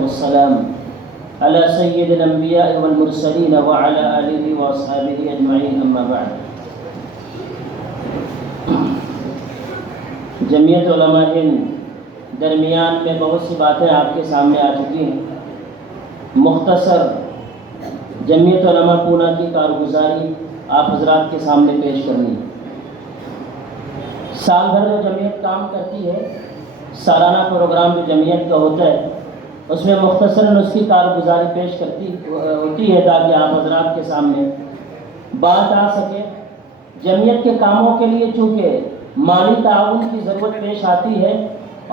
والسلام على سيد الأنبياء والمرسلين وعلى آله وأصحابه أجمعين أما بعد. جمعیت علماء ہند درمیان میں بہت سی باتیں آپ کے سامنے آ چکی ہیں. مختصر جمعیت علماء پونا کی کارگزاری آپ حضرات کے سامنے پیش کرنی ہے. سال بھر جو جمعیت کام کرتی ہے، سالانہ پروگرام جو جمعیت کا ہوتا ہے، اس میں مختصراً اس کی کارگزاری پیش ہوتی ہے تاکہ آپ حضرات کے سامنے بات آ سکے. جمعیت کے کاموں کے لیے چونکہ مالی تعاون کی ضرورت پیش آتی ہے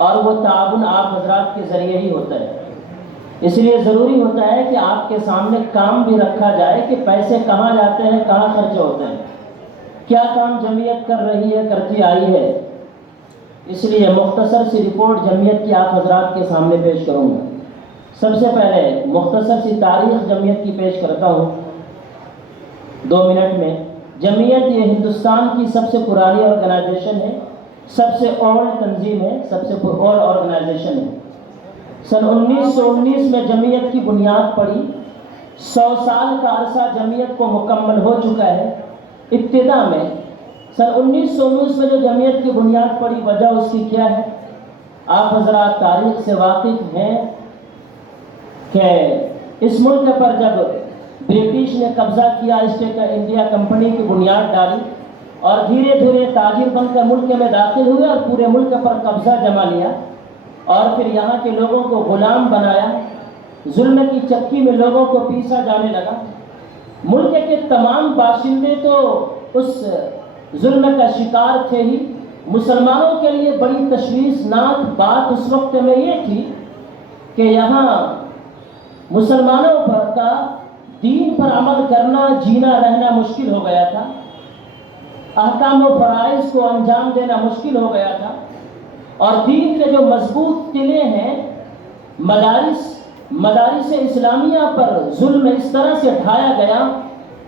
اور وہ تعاون آپ حضرات کے ذریعے ہی ہوتا ہے، اس لیے ضروری ہوتا ہے کہ آپ کے سامنے کام بھی رکھا جائے کہ پیسے کہاں جاتے ہیں، کہاں خرچ ہوتے ہیں، کیا کام جمعیت کر رہی ہے، کرتی آئی ہے. اس لیے مختصر سی رپورٹ جمعیت کی آپ حضرات کے سامنے پیش کروں گا. سب سے پہلے مختصر سی تاریخ جمعیت کی پیش کرتا ہوں 2 منٹ میں. جمعیت یہ ہندوستان کی سب سے پرانی آرگنائزیشن ہے، سب سے اولڈ تنظیم ہے، سب سے اولڈ آرگنائزیشن ہے. سن 1919 میں جمعیت کی بنیاد پڑی. 100 سال کا عرصہ جمعیت کو مکمل ہو چکا ہے. ابتدا میں سن 1919 میں جو جمعیت کی بنیاد پڑی، وجہ اس کی کیا ہے؟ آپ حضرات تاریخ سے واقف ہیں کہ اس ملک پر جب برٹش نے قبضہ کیا، ایسٹ انڈیا کمپنی کی بنیاد ڈالی اور دھیرے دھیرے تاجر بن کر ملک میں داخل ہوئے اور پورے ملک پر قبضہ جما لیا اور پھر یہاں کے لوگوں کو غلام بنایا. ظلم کی چکی میں لوگوں کو پیسا جانے لگا. ملک کے تمام باشندے تو اس ظلم کا شکار تھے ہی. مسلمانوں کے لیے بڑی تشویشناک بات اس وقت میں یہ تھی کہ یہاں مسلمانوں کا دین پر عمل کرنا، جینا رہنا مشکل ہو گیا تھا. احکام و فرائض کو انجام دینا مشکل ہو گیا تھا اور دین کے جو مضبوط قلعے ہیں، مدارس اسلامیہ پر ظلم اس طرح سے ڈھایا گیا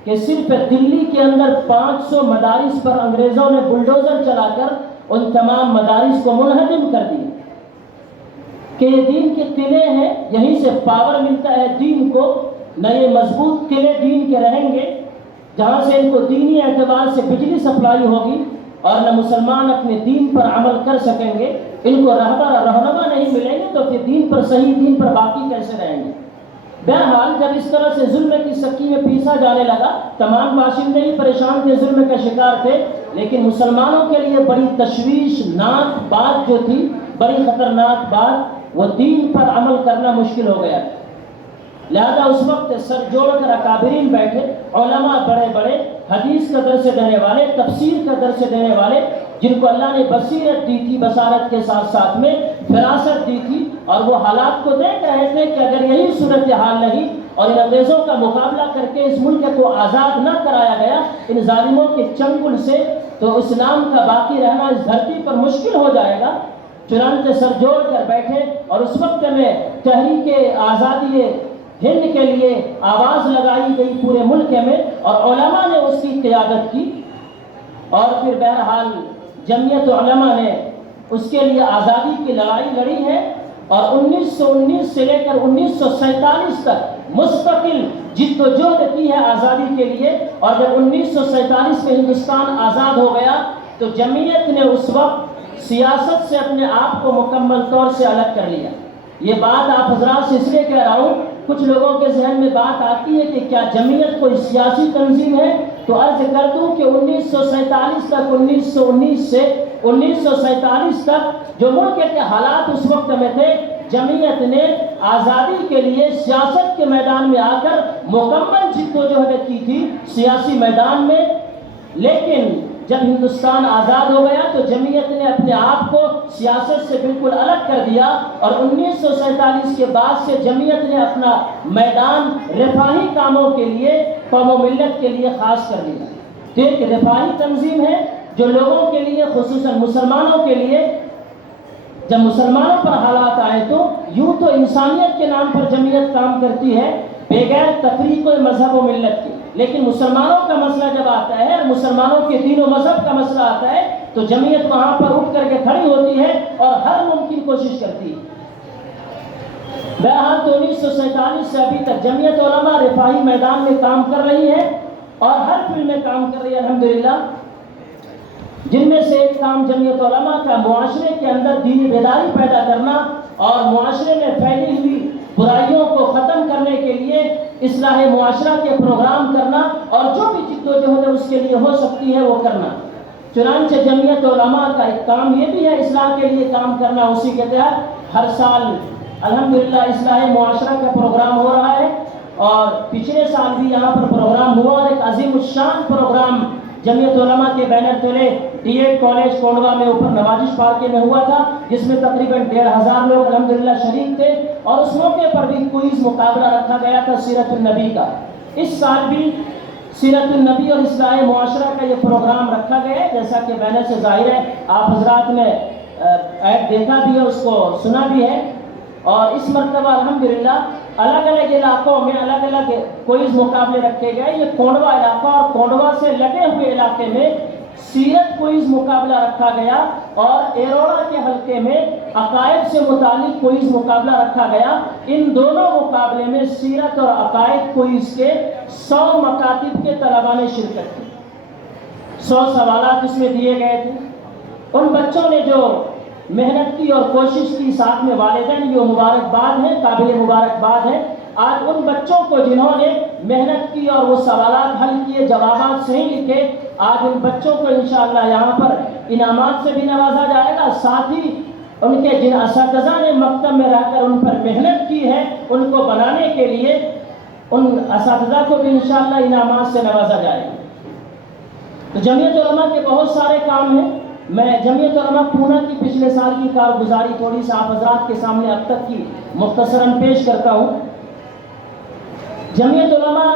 کہ صرف دلی کے اندر 500 مدارس پر انگریزوں نے بلڈوزر چلا کر ان تمام مدارس کو منہدم کر دیا کہ یہ دین کے قلعے ہیں، یہیں سے پاور ملتا ہے دین کو. نہ یہ مضبوط قلعے دین کے رہیں گے جہاں سے ان کو دینی اعتبار سے بجلی سپلائی ہوگی، اور نہ مسلمان اپنے دین پر عمل کر سکیں گے. ان کو رہنما نہیں ملیں گے تو پھر دین پر صحیح دین پر باقی کیسے رہیں گے. بہرحال جب اس طرح سے ظلم کی سکی میں پیسا جانے لگا، تمام باشندے ہی پریشان تھے، ظلم کا شکار تھے، لیکن مسلمانوں کے لیے بڑی تشویشناک بات جو تھی، بڑی خطرناک بات، وہ دین پر عمل کرنا مشکل ہو گیا. لہذا اس وقت سر جوڑ کر اکابرین بیٹھے، علماء بڑے بڑے، حدیث کا درس دینے والے، تفسیر کا درس دینے والے، جن کو اللہ نے بصیرت دی تھی، بصارت کے ساتھ ساتھ میں فراست دی تھی، اور وہ حالات کو دیکھ رہے تھے کہ اگر یہی صورتحال نہیں اور ان انگریزوں کا مقابلہ کر کے اس ملک کو آزاد نہ کرایا گیا ان ظالموں کے چنگل سے، تو اسلام کا باقی رہنا اس دھرتی پر مشکل ہو جائے گا. چنانچہ سر جوڑ کر بیٹھے اور اس وقت میں تحریک آزادی ہند کے لیے آواز لگائی گئی پورے ملک میں اور علماء نے اس کی قیادت کی. اور پھر بہرحال جمعیت علماء نے اس کے لیے آزادی کی لڑائی لڑی ہے اور 1919 سے لے کر 1947 تک مستقل جد و جہد کی ہے آزادی کے لیے. اور جب 1947 میں ہندوستان آزاد ہو گیا تو جمعیت نے اس وقت سیاست سے اپنے آپ کو مکمل طور سے الگ کر لیا. یہ بات آپ حضرات سے اس لیے کہہ رہا ہوں، کچھ لوگوں کے ذہن میں بات آتی ہے کہ کیا جمعیت کوئی سیاسی تنظیم ہے؟ تو عرض کر دوں کہ 1947 تک 1919 سے 1947 تک جو ملک کے حالات اس وقت میں تھے، جمعیت نے آزادی کے لیے سیاست کے میدان میں آ کر مکمل جد و جہد کی تھی سیاسی میدان میں. لیکن جب ہندوستان آزاد ہو گیا تو جمعیت نے اپنے آپ کو سیاست سے بالکل الگ کر دیا اور 1947 کے بعد سے جمعیت نے اپنا میدان رفاہی کاموں کے لیے، قوم و ملت کے لیے خاص کر لیا. ایک رفاہی تنظیم ہے جو لوگوں کے لیے، خصوصاً مسلمانوں کے لیے، جب مسلمانوں پر حالات آئے تو یوں تو انسانیت کے نام پر جمعیت کام کرتی ہے بغیر تفریق و مذہب و ملت کے، لیکن مسلمانوں کا مسئلہ جب آتا ہے، مسلمانوں کے دین و مذہب کا مسئلہ آتا ہے تو جمعیت وہاں پر اٹھ کر کے کھڑی ہوتی ہے اور ہر ممکن کوشش کرتی ہے. بہرحال تو 1947 سے ابھی تک جمعیت علماء رفاہی میدان میں کام کر رہی ہے اور ہر فیلڈ میں کام کر رہی ہے الحمدللہ، جن میں سے ایک کام جمعیت علماء کا معاشرے کے اندر دینی بیداری پیدا کرنا اور معاشرے میں پھیلی ہوئی برائیوں کو ختم کرنے کے لیے اصلاح معاشرہ کے پروگرام کرنا اور جو بھی جدوجہد اس کے لیے ہو سکتی ہے وہ کرنا۔ چنانچہ جمعیت علماء کا ایک کام یہ بھی ہے اصلاح کے لیے کام کرنا، اسی کے تحت ہر سال الحمدللہ اصلاح معاشرہ کا پروگرام ہو رہا ہے، اور پچھلے سال بھی یہاں پر پروگرام ہوا اور ایک عظیم الشان پروگرام جمعیت علماء کے بینر تلے ڈی ایڈ کالج کونڈوا میں اوپر نوازش پارک میں ہوا تھا، جس میں تقریباً 1500 لوگ الحمدللہ شریک تھے، اور اس موقع پر بھی کوئز مقابلہ رکھا گیا تھا سیرت النبی کا۔ اس سال بھی سیرت النبی اور اصلاح معاشرہ کا یہ پروگرام رکھا گیا ہے، جیسا کہ بینر سے ظاہر ہے، آپ حضرات نے ایڈ دیکھا بھی ہے، اس کو سنا بھی ہے۔ اور اس مرتبہ الحمدللہ الگ الگ علاقوں میں الگ الگ کوئز مقابلے رکھے گئے۔ یہ کونڈوا علاقہ اور کونڈوا سے لگے ہوئے علاقے میں سیرت کوئز مقابلہ رکھا گیا، اور ایروڑا کے حلقے میں عقائد سے متعلق کوئز مقابلہ رکھا گیا۔ ان دونوں مقابلے میں سیرت اور عقائد کوئز کے 100 مکاتب کے طلباء نے شرکت کی، 100 سوالات اس میں دیے گئے تھے۔ ان بچوں نے جو محنت کی اور کوشش کی، ساتھ میں والدین، یہ مبارکباد ہے، قابل مبارکباد ہے۔ آج ان بچوں کو جنہوں نے محنت کی اور وہ سوالات حل کیے، جوابات صحیح لکھے، آج ان بچوں کو انشاءاللہ یہاں پر انعامات سے بھی نوازا جائے گا، ساتھ ہی ان کے جن اساتذہ نے مکتب میں رہ کر ان پر محنت کی ہے، ان کو بنانے کے لیے ان اساتذہ کو بھی انشاءاللہ انعامات سے نوازا جائے گا۔ تو جمعیت علماء کے بہت سارے کام ہیں۔ میں جمعیت علماء پونا کی پچھلے سال کی کارگزاری تھوڑی سا آپ حضرات کے سامنے اب تک کی مختصراً پیش کرتا ہوں۔ جمعیت علماء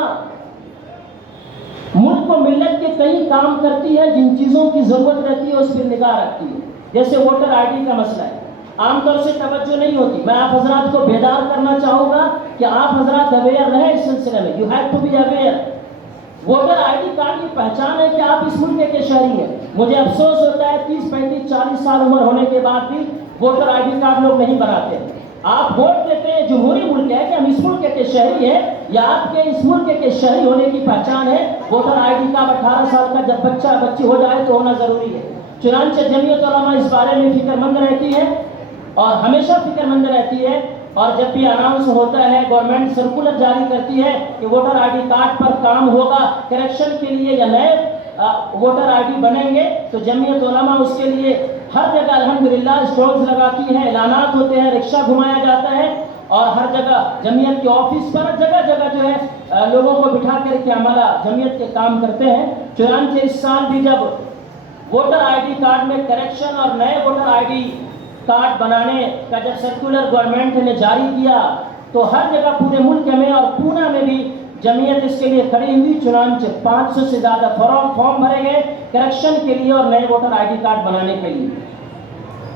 ملک و ملت کے کئی کام کرتی ہے، جن چیزوں کی ضرورت رہتی ہے اس پر نگاہ رکھتی ہے، جیسے ووٹر آئی ڈی کا مسئلہ ہے، عام طور سے توجہ نہیں ہوتی۔ میں آپ حضرات کو بیدار کرنا چاہوں گا کہ آپ حضرات اویئر رہیں اس سلسلے میں، you have to be aware. Voter ID ڈی کارڈ کی پہچان ہے کہ آپ اس ملک کے شہری ہیں۔ مجھے افسوس ہوتا ہے 30 35 40 سال عمر ہونے کے بعد بھی ووٹر آئی ڈی کارڈ لوگ نہیں بناتے۔ آپ ووٹ دیتے ہیں، جمہوری ملک ہے کہ ہم اس ملک کے شہری ہیں، یا آپ کے اس ملک کے شہری ہونے کی پہچان ہے ووٹر آئی ڈی کارڈ 18 سال کا جب بچہ بچی ہو جائے تو ہونا ضروری ہے۔ چنانچہ جمعیت علماء اس بارے میں فکر مند رہتی ہے اور ہمیشہ فکر مند رہتی ہے، اور جب بھی اناؤنس ہوتا ہے، گورنمنٹ سرکولر جاری کرتی ہے کہ ووٹر آئی ڈی کارڈ پر کام ہوگا کریکشن کے لیے یا نئے ووٹر آئی ڈی بنیں گے، تو جمعیت علماء اس کے لیے ہر جگہ الحمدللہ اسٹالز لگاتی ہے، اعلانات ہوتے ہیں، رکشہ گھمایا جاتا ہے، اور ہر جگہ جمعیت کے آفس پر جگہ جگہ جو ہے لوگوں کو بٹھا کر کے عملہ جمعیت کے کام کرتے ہیں۔ چنانچہ اس سال بھی جب ووٹر آئی ڈی کارڈ میں کریکشن اور نئے ووٹر آئی ڈی کارڈ بنانے کا جب سرکولر گورنمنٹ نے جاری کیا، تو ہر جگہ پورے ملک میں اور پونا میں بھی جمعیت اس کے لیے کھڑی ہوئی۔ چنانچہ 500 سے زیادہ فارم بھرے گئے کریکشن کے لیے اور نئے ووٹر آئی ڈی کارڈ بنانے کے لیے،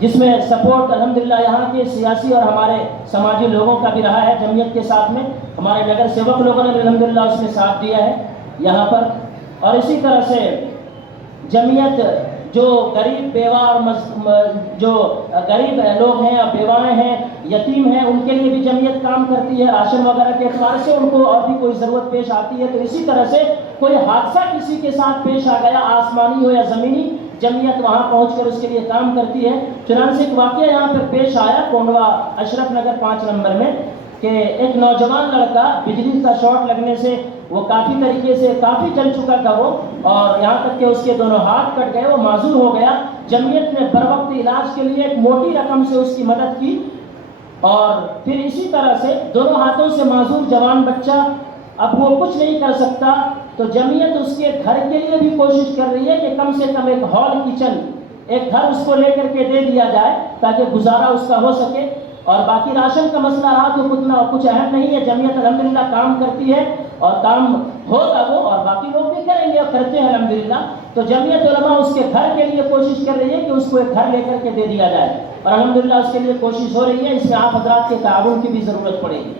جس میں سپورٹ الحمدللہ یہاں کے سیاسی اور ہمارے سماجی لوگوں کا بھی رہا ہے جمعیت کے ساتھ میں۔ ہمارے نگر سیوک لوگوں نے بھی الحمدللہ اس میں ساتھ دیا ہے یہاں پر۔ اور اسی طرح سے جمعیت جو غریب بیوہ اور جو غریب لوگ ہیں اور بیوائیں ہیں، یتیم ہیں، ان کے لیے بھی جمعیت کام کرتی ہے، راشن وغیرہ کے اعتبار سے ان کو اور بھی کوئی ضرورت پیش آتی ہے، تو اسی طرح سے کوئی حادثہ کسی کے ساتھ پیش آ گیا، آسمانی ہو یا زمینی، جمعیت وہاں پہنچ کر اس کے لیے کام کرتی ہے۔ چنانچہ ایک واقعہ یہاں پر پیش آیا کونڈوا اشرف نگر 5 نمبر میں، کہ ایک نوجوان لڑکا بجلی کا شارٹ لگنے سے وہ کافی طریقے سے کافی جل چکا تھا وہ، اور یہاں تک کہ اس کے دونوں ہاتھ کٹ گئے، وہ معذور ہو گیا۔ جمعیت نے بروقت علاج کے لیے ایک موٹی رقم سے اس کی مدد کی، اور پھر اسی طرح سے دونوں ہاتھوں سے معذور جوان بچہ اب وہ کچھ نہیں کر سکتا، تو جمعیت اس کے گھر کے لیے بھی کوشش کر رہی ہے کہ کم سے کم ایک ہال کچن، ایک گھر اس کو لے کر کے دے دیا جائے تاکہ گزارا اس کا ہو سکے۔ اور باقی راشن کا مسئلہ رہا تو کچھ اہم نہیں ہے، جمعیت الحمدللہ کام کرتی ہے اور کام ہوگا وہ، اور باقی لوگ بھی کریں گے اور کرتے ہیں الحمدللہ۔ تو جمعیت علماء اس کے گھر کے لیے کوشش کر رہی ہے کہ اس کو ایک گھر لے کر کے دے دیا جائے، اور الحمدللہ اس کے لیے کوشش ہو رہی ہے۔ اس میں آپ حضرات کے تعاون کی بھی ضرورت پڑے گی،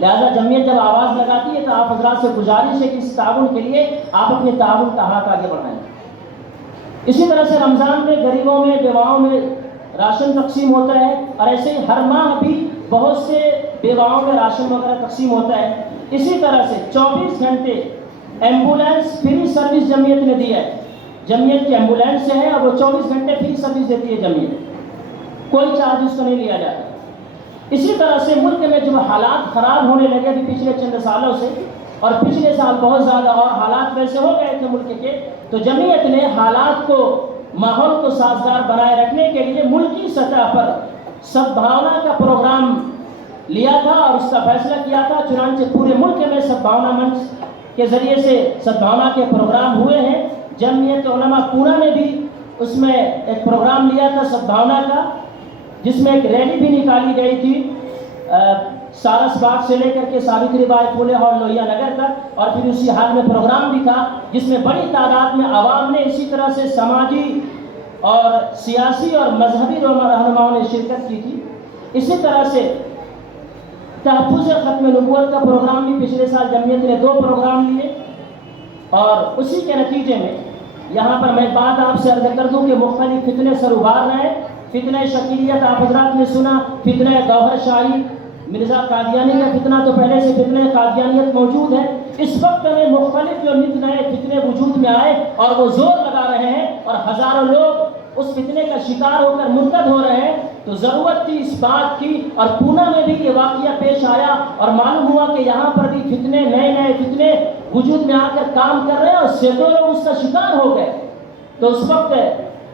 لہذا جمعیت جب آواز لگاتی ہے تو آپ حضرات سے گزارش ہے کہ اس تعاون کے لیے آپ اپنے تعاون کا ہاتھ آگے بڑھائیں۔ اسی طرح سے رمضان میں غریبوں میں بیواؤں میں راشن تقسیم ہوتا ہے، اور ایسے ہی ہر ماہ بھی بہت سے بیواؤں میں راشن وغیرہ تقسیم ہوتا ہے، اسی طرح سے 24 گھنٹے ایمبولینس فری سروس جمعیت نے دی ہے. جمعیت کی ایمبولینس سے ہے اور وہ 24 گھنٹے فری سروس دیتی ہے جمعیت، کوئی چارج اس کو نہیں لیا جاتا. اسی طرح سے ملک میں جو حالات خراب ہونے لگے ابھی پچھلے چند سالوں سے، اور پچھلے سال بہت زیادہ اور حالات ویسے ہو گئے تھے ملک کے، تو جمعیت نے حالات کو، ماحول کو سازگار بنائے رکھنے کے لیے ملکی سطح پر سدبھاونا کا پروگرام لیا تھا اور اس کا فیصلہ کیا تھا. چنانچہ پورے ملک میں سدبھاونا منچ کے ذریعے سے سدبھاونا کے پروگرام ہوئے ہیں. جمعیت علماء پونا نے بھی اس میں ایک پروگرام لیا تھا سدبھاونا کا، جس میں ایک ریلی بھی نکالی گئی تھی سارس باغ سے لے کر کے ساوتری بائی پھولے ہال لوہیا نگر تک، اور پھر اسی حال میں پروگرام بھی تھا جس میں بڑی تعداد میں عوام نے، اسی طرح سے سماجی اور سیاسی اور مذہبی رہنماؤں نے شرکت کی تھی. اسی طرح سے تحفظ ختم نبوت کا پروگرام بھی پچھلے سال جمعیت نے 2 پروگرام لیے، اور اسی کے نتیجے میں یہاں پر میں بات آپ سے عرض کر دوں کہ مختلف فتنے سر ابھار رہے ہیں. فتنہ شکیلیت آپ حضرات نے سنا، فتنہ گوہر شاہی، مرزا قادیانی کا فتنہ تو پہلے سے فتنہ قادیانیت موجود ہے. اس وقت میں مختلف جو نت نئے فتنے وجود میں آئے اور وہ زور لگا رہے ہیں اور ہزاروں لوگ اس فتنے کا شکار ہو کر مرتد ہو رہے ہیں. تو ضرورت تھی اس بات کی، اور پونا میں بھی یہ واقعہ پیش آیا اور معلوم ہوا کہ یہاں پر بھی فتنے، نئے فتنے وجود میں آ کر کام کر رہے ہیں اور سینکڑوں لوگ اس کا شکار ہو گئے. تو اس وقت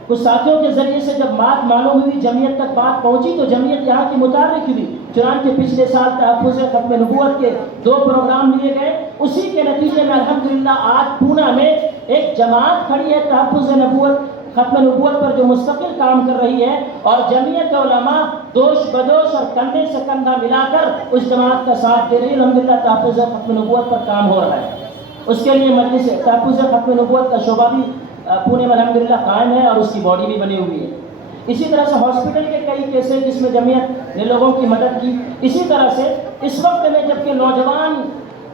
کچھ ساتھیوں کے ذریعے سے جب بات معلوم ہوئی، جمعیت تک بات پہنچی، تو جمعیت یہاں کی متحرک ہوئی. چنانچہ پچھلے سال تحفظ ختم نبوت کے 2 پروگرام لیے گئے. اسی کے نتیجے میں الحمدللہ آج پونا میں ایک جماعت کھڑی ہے تحفظ نبوت ختم نبوت پر، جو مستقل کام کر رہی ہے، اور جمعیت علماء دوش بدوش اور کندھے سے کندھا ملا کر اس جماعت کا ساتھ دے رہی ہے. الحمدللہ تحفظ ختم نبوت پر کام ہو رہا ہے. اس کے لیے مجلس تحفظ ختم نبوت کا شعبہ بھی پونے میں الحمدللہ قائم ہے اور اس کی باڈی بھی بنی ہوئی ہے. اسی طرح سے ہاسپٹل کے کئی کیس ہیں جس میں جمعیت نے لوگوں کی مدد کی. اسی طرح سے اس وقت میں جبکہ نوجوان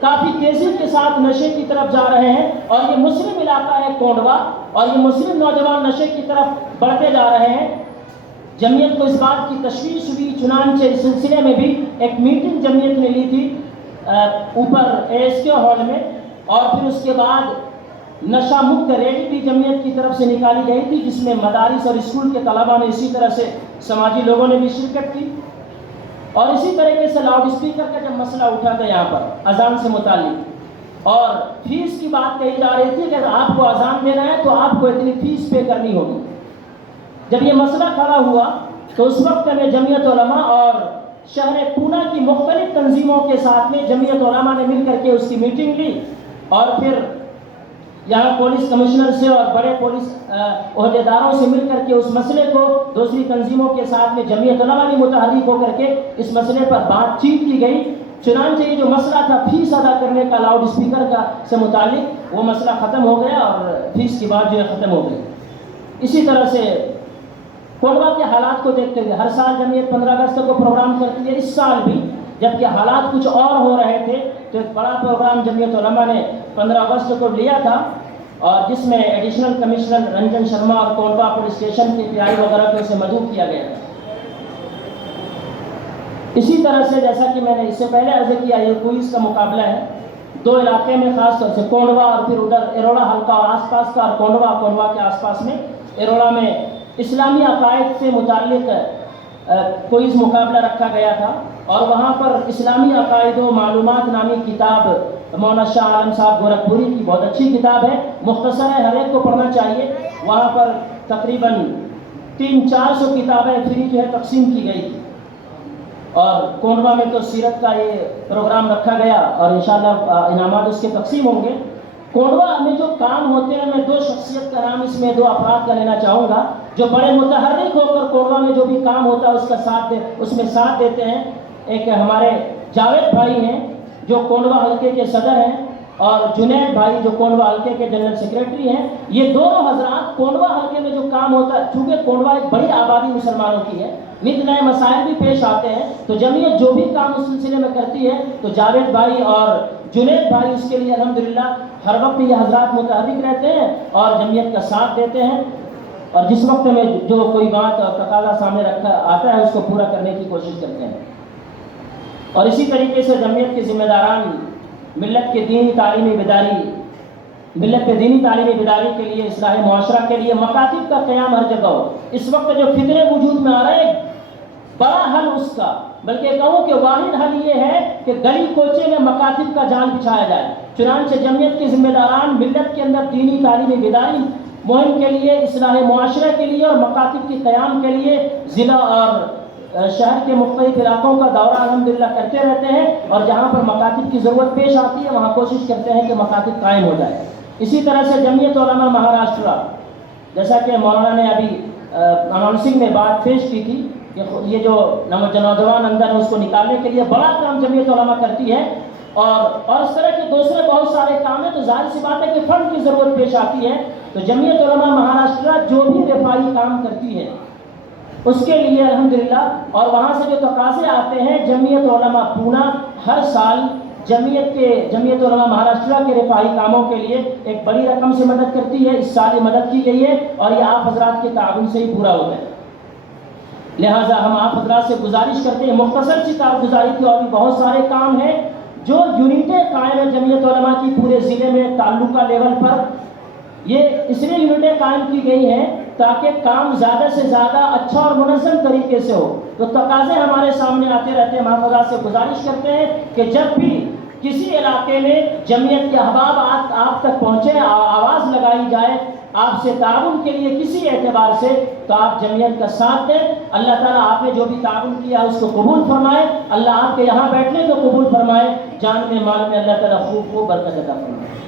کافی تیزی کے ساتھ نشے کی طرف جا رہے ہیں، اور یہ مسلم علاقہ ہے کونڈوا، اور یہ مسلم نوجوان نشے کی طرف بڑھتے جا رہے ہیں، جمعیت کو اس بات کی تشویش ہوئی. چنانچہ اس سلسلے میں بھی ایک میٹنگ جمعیت نے لی تھی اوپر ASK ہال میں، اور پھر اس کے بعد نشہ مکت ریلی بھی جمعیت کی طرف سے نکالی گئی تھی، جس میں مدارس اور اسکول کے طلباء نے، اسی طرح سے سماجی لوگوں نے بھی شرکت کی. اور اسی طریقے سے لاؤڈ اسپیکر کا جب مسئلہ اٹھا تھا یہاں پر اذان سے متعلق، اور فیس کی بات کہی جا رہی تھی کہ اگر آپ کو اذان دینا ہے تو آپ کو اتنی فیس پے کرنی ہوگی. جب یہ مسئلہ کھڑا ہوا تو اس وقت میں جمعیت علماء اور شہر پونا کی مختلف تنظیموں کے ساتھ میں جمعیت علماء نے مل کر کے اس کی میٹنگ لی، اور پھر یہاں پولیس کمشنر سے اور بڑے پولیس عہدیداروں سے مل کر کے اس مسئلے کو دوسری تنظیموں کے ساتھ میں جمعیت علماء نے متحرک ہو کر کے اس مسئلے پر بات چیت کی گئی. چنانچہ یہ جو مسئلہ تھا فیس ادا کرنے کا لاؤڈ اسپیکر کا سے متعلق، وہ مسئلہ ختم ہو گیا اور فیس کی بات جو ہے ختم ہو گئی. اسی طرح سے کونڈوا کے حالات کو دیکھتے ہوئے ہر سال جمعیت 15 اگست کو پروگرام کرتی ہے. اس سال بھی جبکہ حالات کچھ اور ہو رہے تھے تو ایک بڑا پروگرام جمعیت علماء نے 15 اگست کو لیا تھا، اور جس میں ایڈیشنل کمشنر رنجن شرما اور کونڈوا پولیس اسٹیشن کی PI وغیرہ کو اسے مدعو کیا گیا تھا. اسی طرح سے جیسا کہ میں نے اس سے پہلے عرض کیا، یہ کوئز کا مقابلہ ہے 2 علاقے میں، خاص طور سے کونڈوا اور پھر ادھر ایروڑا حلقہ اور آس پاس کا، اور کونڈوا کے آس پاس میں ایروڑا میں اسلامی عقائد سے متعلق کوئز مقابلہ رکھا گیا تھا. اور وہاں پر اسلامی عقائد و معلومات نامی کتاب مولانا شاہ عالم صاحب گورکھپوری کی بہت اچھی کتاب ہے، مختصر ہے، ہر ایک کو پڑھنا چاہیے. وہاں پر تقریباً 300-400 کتابیں فری جو ہے تقسیم کی گئی تھی. اور کونڈوا میں تو سیرت کا یہ پروگرام رکھا گیا اور انشاءاللہ انعامات اس کے تقسیم ہوں گے. کونڈوا میں جو کام ہوتے ہیں، میں 2 شخصیت کا نام اس میں 2 افراد کا لینا چاہوں گا جو بڑے متحرک ہو کر کونڈوا میں جو بھی کام ہوتا ہے اس میں ساتھ دیتے ہیں. ایک ہمارے جاوید بھائی ہیں جو کونڈوا حلقے کے صدر ہیں، اور جنید بھائی جو کونڈوا حلقے کے جنرل سیکریٹری ہیں. یہ دونوں حضرات کونڈوا حلقے میں جو کام ہوتا ہے، چونکہ کونڈوا ایک بڑی آبادی مسلمانوں کی ہے، نت نئے مسائل بھی پیش آتے ہیں، تو جمعیت جو بھی کام اس سلسلے میں کرتی ہے تو جاوید بھائی اور جنید بھائی اس کے لیے الحمدللہ ہر وقت یہ حضرات متحرک رہتے ہیں اور جمعیت کا ساتھ دیتے ہیں، اور جس وقت میں جو کوئی بات اور تقاضا سامنے رکھا آتا ہے اس کو پورا کرنے کی کوشش کرتے ہیں. اور اسی طریقے سے جمعیت کے ذمہ داران ملت کے دینی تعلیمی بیداری کے لیے، اصلاح معاشرہ کے لیے مکاتب کا قیام ہر جگہ ہو۔ اس وقت جو فتنے وجود میں آ رہے ہیں، بڑا حل اس کا، بلکہ کہوں کہ واحد حل یہ ہے کہ گلی کوچے میں مکاتب کا جال بچھایا جائے۔ چنانچہ جمعیت کے ذمہ داران ملت کے اندر دینی تعلیمی بیداری مہم کے لیے، اصلاح معاشرہ کے لیے اور مکاتب کے قیام کے لیے ضلع اور شہر کے مختلف علاقوں کا دورہ الحمدللہ کرتے رہتے ہیں، اور جہاں پر مکاتب کی ضرورت پیش آتی ہے وہاں کوشش کرتے ہیں کہ مکاتب قائم ہو جائے۔ اسی طرح سے جمعیت علماء مہاراشٹرا، جیسا کہ مولانا نے ابھی اناؤنسنگ میں بات پیش کی تھی کہ یہ جو نوجوان اندر ہے اس کو نکالنے کے لیے بڑا کام جمعیت علماء کرتی ہے، اور اس طرح کے دوسرے بہت سارے کام ہیں۔ تو ظاہر سی بات ہے کہ فنڈ کی ضرورت پیش آتی ہے، تو جمعیت علماء مہاراشٹرا جو بھی رفاہی کام کرتی ہے اس کے لیے الحمدللہ، اور وہاں سے جو تقاضے آتے ہیں، جمعیت علماء پونا ہر سال جمعیت علماء مہاراشٹرا کے رفاہی کاموں کے لیے ایک بڑی رقم سے مدد کرتی ہے۔ اس سال یہ مدد کی گئی ہے اور یہ آپ حضرات کے تعاون سے ہی پورا ہوتا ہے۔ لہٰذا ہم آپ حضرات سے گزارش کرتے ہیں، مختصر سی کارگزاری کی اور بھی بہت سارے کام ہیں جو یونٹیں قائم ہیں جمعیت علماء کی پورے ضلع میں تعلقہ لیول پر۔ یہ اس لیے یونٹیں قائم کی گئی ہیں تاکہ کام زیادہ سے زیادہ اچھا اور منظم طریقے سے ہو۔ تو تقاضے ہمارے سامنے آتے رہتے ہیں، ہم حضرات سے گزارش کرتے ہیں کہ جب بھی کسی علاقے میں جمعیت کے احباب آپ تک پہنچے، آواز لگائی جائے آپ سے تعاون کے لیے کسی اعتبار سے، تو آپ جمعیت کا ساتھ دیں۔ اللہ تعالیٰ آپ نے جو بھی تعاون کیا اس کو قبول فرمائے، اللہ آپ کے یہاں بیٹھنے کو قبول فرمائے، جان میں مال میں اللہ تعالیٰ خوب برکت عطا فرمائے۔